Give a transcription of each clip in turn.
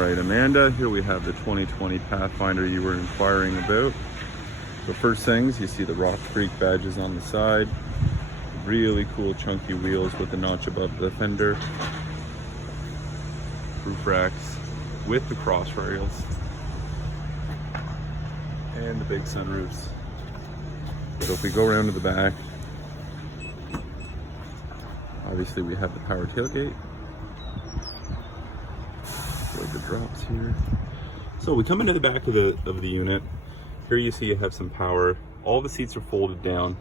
right, Amanda, here we have the 2020 Pathfinder you were inquiring about. So first things, you see the Rock Creek badges on the side. Really cool chunky wheels with the notch above the fender. Roof racks with the cross rails. And the big sunroofs. So if we go around to the back, obviously we have the power tailgate. The drops here. So we come into the back of the unit. Here you see you have some power. All the seats are folded down,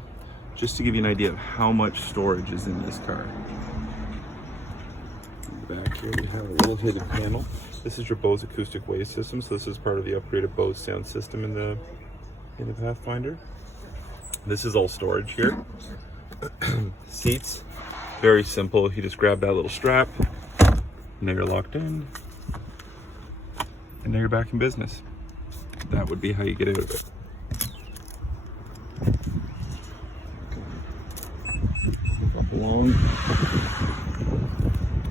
just to give you an idea of how much storage is in this car. In the back here we have a little hidden panel. This is your Bose acoustic wave system, so this is part of the upgraded Bose sound system in the Pathfinder. This is all storage here. Seats, very simple. You just grab that little strap, and now you're locked in. And now you're back in business. That would be how you get out of it. Up along.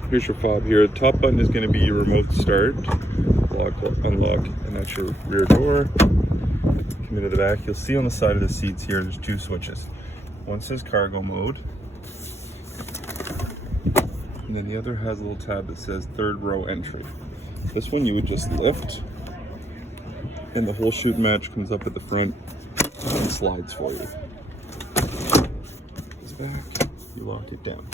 Here's your fob here. The top button is going to be your remote start. Lock, unlock, and that's your rear door. Come into the back. You'll see on the side of the seats here, there's two switches. One says cargo mode. And then the other has a little tab that says third row entry. This one you would just lift, and the whole shoot match comes up at the front and slides for you. This back, you lock it down.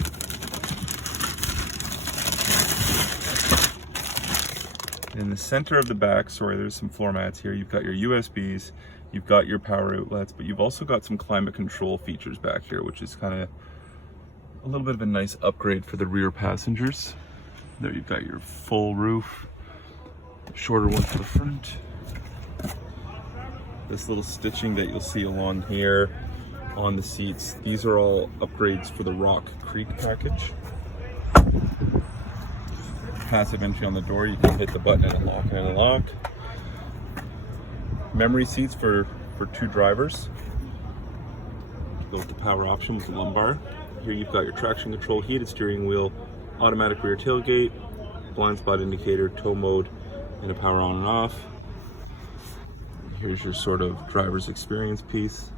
In the center of the back, there's some floor mats here. You've got your USBs, you've got your power outlets, but you've also got some climate control features back here, which is kind of a little bit of a nice upgrade for the rear passengers. There you've got your full roof, shorter one to the front. This little stitching that you'll see along here on the seats, these are all upgrades for the Rock Creek package. Passive entry on the door, you can hit the button and unlock and unlock. Memory seats for two drivers. Go with the power option with the lumbar. Here you've got your traction control, heated steering wheel, automatic rear tailgate, blind spot indicator, tow mode, and a power on and off. Here's your sort of driver's experience piece.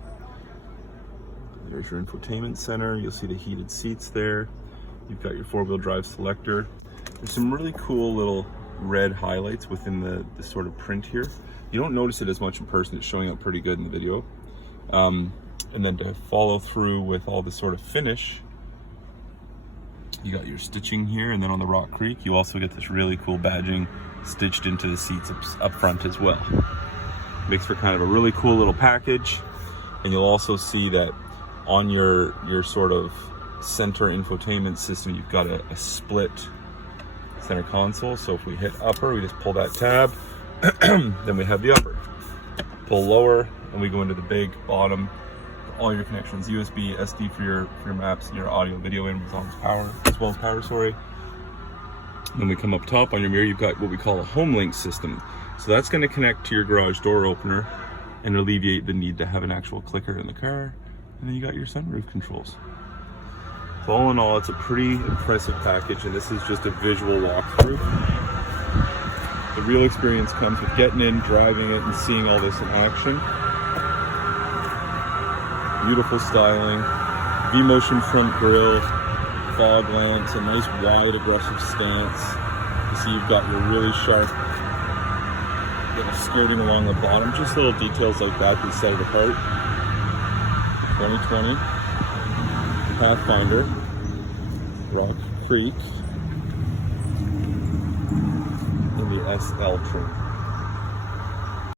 There's your infotainment center. You'll see the heated seats there. You've got your four-wheel drive selector. There's some really cool little red highlights within the sort of print here. You don't notice it as much in person. It's showing up pretty good in the video. And then to follow through with all the sort of finish, you got your stitching here, and then on the Rock Creek, you also get this really cool badging stitched into the seats up front as well. Makes for kind of a really cool little package. And you'll also see that on your sort of center infotainment system, you've got a split center console. So if we hit upper, we just pull that tab, then we have the upper. Pull lower, and we go into the big bottom. All your connections, USB, SD for your maps, and your audio, video in, as well as power. Then we come up top on your mirror, you've got what we call a HomeLink system. So that's going to connect to your garage door opener and alleviate the need to have an actual clicker in the car. And then you got your sunroof controls. So all in all, it's a pretty impressive package, and this is just a visual walkthrough. The real experience comes with getting in, driving it, and seeing all this in action. Beautiful styling, V-Motion front grille, fog lamps, a nice wide aggressive stance. You see you've got your really sharp little skirting along the bottom. Just little details like that can set it apart. 2020 Pathfinder, Rock Creek in the SL trim.